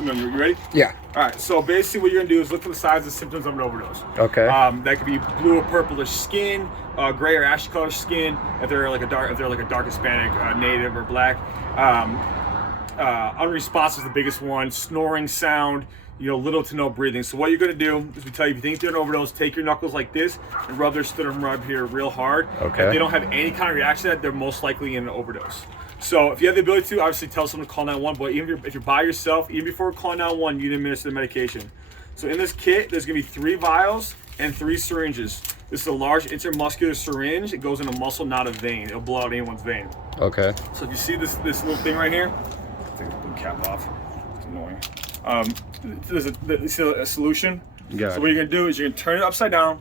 You ready? Yeah. All right. So basically, what you're gonna do is look for the signs and symptoms of an overdose. Okay. That could be blue or purplish skin, gray or ashy color skin. If they're like a dark Hispanic, native or black. Unresponsive is the biggest one. Snoring sound. Little to no breathing. So what you're gonna do is we tell you if you think they're an overdose, take your knuckles like this and rub their sternum rub here real hard. Okay. If they don't have any kind of reaction to that, they're most likely in an overdose. So if you have the ability to, obviously tell someone to call 911. But even if you're by yourself, even before calling 911, you need to administer the medication. So in this kit, there's gonna be 3 vials and 3 syringes. This is a large intermuscular syringe. It goes in a muscle, not a vein. It'll blow out anyone's vein. Okay. So if you see this little thing right here, take the blue cap off. It's annoying. There's a solution. Yeah. So what you're gonna do is you're gonna turn it upside down,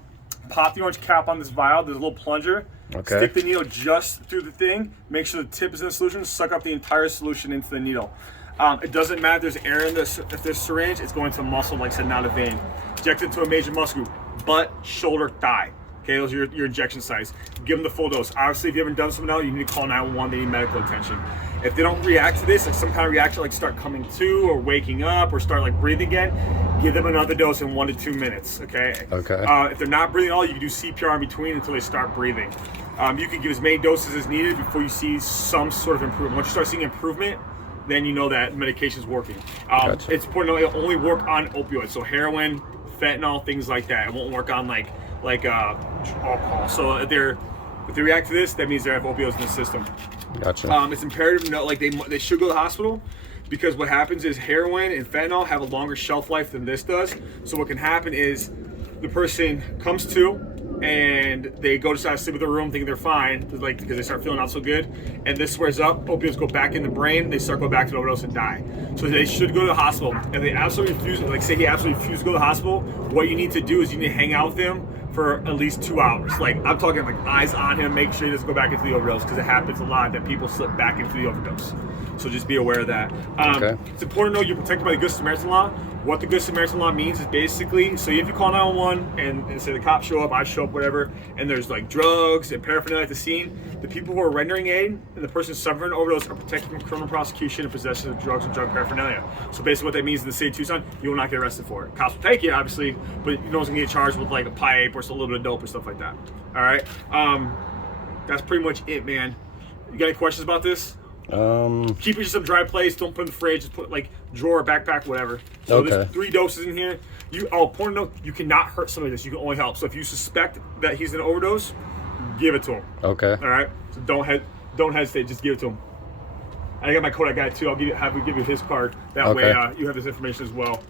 pop the orange cap on this vial. There's a little plunger. Okay. Stick the needle just through the thing. Make sure the tip is in the solution. Suck up the entire solution into the needle. It doesn't matter if there's air in this. If there's syringe, it's going to muscle, like I said, not a vein. Inject it to a major muscle group: butt, shoulder, thigh. Okay, those are your injection sites. Give them the full dose. Obviously, if you haven't done something else, you need to call 911. They need medical attention. If they don't react to this, like some kind of reaction, like start coming to or waking up or start like breathing again, give them another dose in 1 to 2 minutes. Okay. Okay. If they're not breathing at all, you can do CPR in between until they start breathing. You can give as many doses as needed before you see some sort of improvement. Once you start seeing improvement, then you know that medication is working. Gotcha. It's important to know it'll only work on opioids, so heroin, fentanyl, things like that. It won't work on like alcohol. So if they react to this, that means they have opioids in the system. Gotcha. It's imperative to know, like they should go to the hospital, because what happens is heroin and fentanyl have a longer shelf life than this does. So what can happen is the person comes to and they go to sleep in the room thinking they're fine, because they start feeling not so good, and this wears up, opioids go back in the brain, they start going back to the overdose and die. So they should go to the hospital. If they absolutely refuse, like say he absolutely refuses to go to the hospital, what you need to do is you need to hang out with him for at least 2 hours. Like I'm talking like eyes on him, make sure he doesn't go back into the overdose, because it happens a lot that people slip back into the overdose. So just be aware of that. Okay. It's important to know you're protected by the Good Samaritan Law. What the Good Samaritan Law means is basically, so if you call 911 and say the cops show up, I show up, whatever, and there's like drugs and paraphernalia at the scene, the people who are rendering aid and the person suffering an overdose are protected from criminal prosecution and possession of drugs and drug paraphernalia. So basically what that means in the city of Tucson, you will not get arrested for it. Cops will take you, obviously, but no one's gonna get charged with like a pipe or a little bit of dope or stuff like that. All right, that's pretty much it, man. You got any questions about this? Keep it just in a dry place. Don't put it in the fridge. Just put like drawer, backpack, whatever. So Okay. There's 3 doses in here. Important to note, you cannot hurt somebody with this. You can only help. So if you suspect that he's an overdose, give it to him. Okay. All right. So don't hesitate. Just give it to him. I got my Kodak guy too. I'll have we give you his card. That way Okay. you have this information as well.